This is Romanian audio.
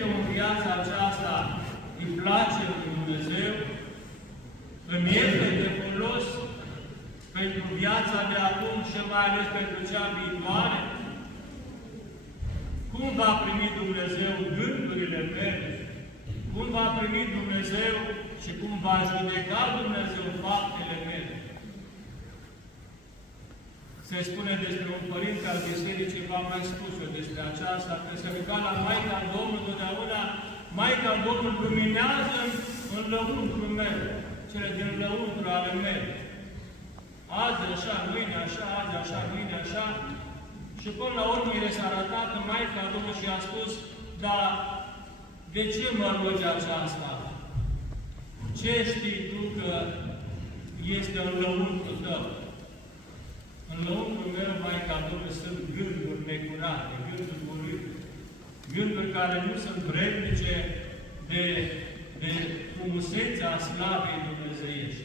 În viața aceasta îi place lui Dumnezeu, îmi este de folos pentru viața de acum și mai ales pentru cea viitoare? Cum va primi Dumnezeu gândurile mele? Cum va primi Dumnezeu și cum va judeca Dumnezeu faptele mele? Se spune despre un părinte al Bisericii, v-am mai spus-o despre aceasta, că se ruga la Maica Domnului totdeauna, Maica Domnului luminează în lăuntru meu, cele din lăuntru ale mele. Azi așa, mâine așa, azi așa, mâine așa. Și până la urmă i s-a arătat în Maica Domnului și a spus, dar de ce mă rogi aceasta? Ce știi tu că este în lăuntru tău? În lăuntru meu, Maica Domnului, sunt gânduri necurate, gânduri urâte, gânduri care nu sunt vrednice de frumusețea slavei dumnezeiești.